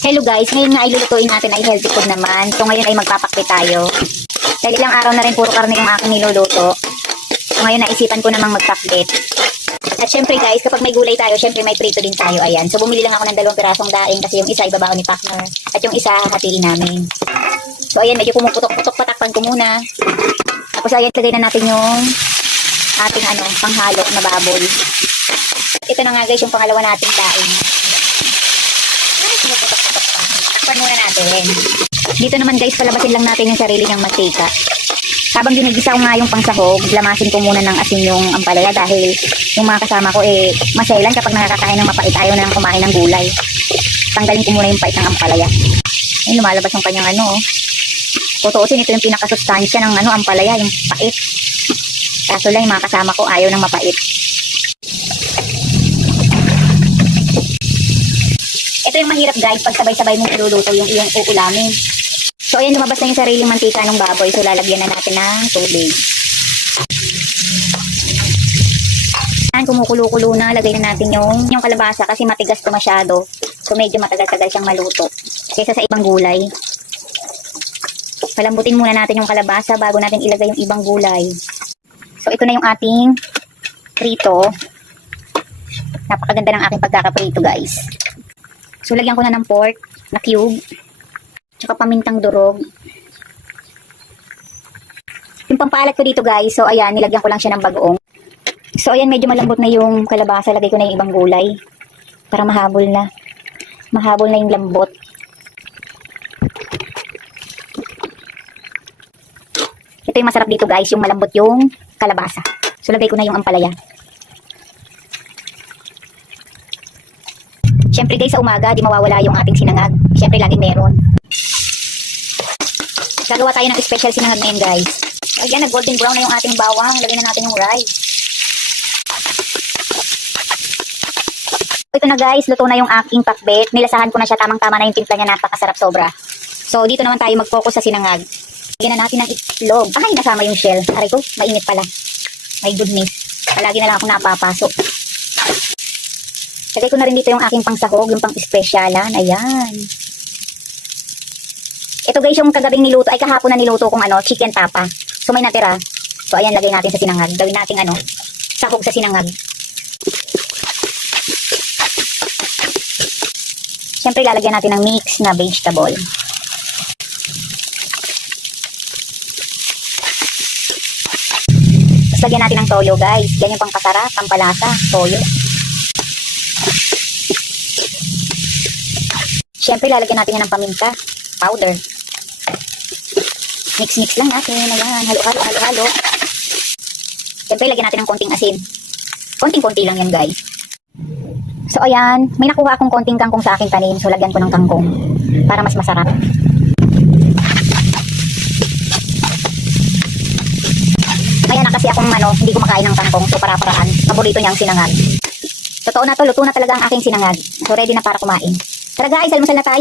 Hello guys, ngayon nga ay lulutuin natin ay healthy food naman. So ngayon ay magpapakpe tayo. Dahil ilang araw na rin puro karne yung aking niluluto. So ngayon naisipan ko namang magpakbet. At syempre guys, kapag may gulay tayo, syempre may prito din tayo. Ayan. So bumili lang ako ng 2 pirasong daing kasi yung isa ibabaon ni partner. At yung isa hatiin namin. So ayan, medyo pumuputok-putok, patakpan ko muna. Tapos ayan, lagay na natin yung ating panghalo na baboy. Ito na nga guys yung pangalawa nating daing. Takpan muna natin. Dito naman guys, palabasin lang natin yung sarili ng mantika. Habang ginigisa ko nga yung pangsahog, lamasin ko muna ng asin yung ampalaya dahil yung mga kasama ko maselan kapag nakakakain ng mapait, ayaw na lang kumain ng gulay. Tanggalin ko muna yung pait ng ampalaya. Ayun, lumalabas yung kanyang tutuusin, ito yung pinakasustansya ng ampalaya, yung pait. Kaso lang yung mga kasama ko ayaw ng mapait. Ito yung mahirap guys, pag sabay-sabay mong iluluto yung iyong uulamin. So ayan, lumabas na yung sariling mantika ng baboy. So lalagyan na natin ng tubig. Ayan, kumukulo-kulo na. Lagay na natin yung kalabasa kasi matigas to masyado. So medyo matagal-tagal siyang maluto kaysa sa ibang gulay. Palambutin muna natin yung kalabasa bago natin ilagay yung ibang gulay. So ito na yung ating prito. Napakaganda ng aking pagkakaprito guys. So lagyan ko na ng pork na cube. Tsaka pamintang durog. Yung pampalat ko dito guys, so ayan, nilagyan ko lang siya ng bagoong. So ayan, medyo malambot na yung kalabasa. Lagay ko na yung ibang gulay. Para mahabol na. Mahabol na yung lambot. Ito yung masarap dito guys, yung malambot yung kalabasa. So lagay ko na yung ampalaya. Siyempre guys, sa umaga, di mawawala yung ating sinangag. Siyempre laging meron. Gagawa tayo ng special sinangag ngayon guys. Ayan, nag-golden brown na yung ating bawang. Lagyan na natin yung rice. Ito na guys, luto na yung aking pakbet. Nilasahan ko na siya, tamang-tama na yung timpla niya, napakasarap sobra. So dito naman tayo mag-focus sa sinangag. Lagyan na natin ng itlog. Ay, nasama yung shell. Aray ko, mainit pala. My goodness. Palagi na lang akong napapasok. Lagay ko na rin dito yung aking pangsahog, yung pang-specialan. Ayan. Ito guys, yung kagabing niluto, ay kahapon na niluto kong chicken tapa. So may natira. So ayan, lagay natin sa sinangag. Gawin natin sahog sa sinangag. Siyempre lalagyan natin ng mix na vegetable. Tapos lagyan natin ng toyo guys. Yan yung pangpasarap, pampalasa, toyo. Siyempre lalagyan natin yan ng paminta powder. Mix lang natin. Ayan, halo-halo. Siyempre lagyan natin ng konting asin. Konting-konti lang yan guys. So ayan, may nakuha akong konting kangkong sa aking tanim. So lagyan ko ng kangkong para mas masarap. Kaya na kasi akong hindi kumakain ng kangkong. So para-paraan, paborito niya ang sinangag. Totoo na to, luto na talaga ang aking sinangag. So ready na para kumain. Tara guys, almusal na tayo.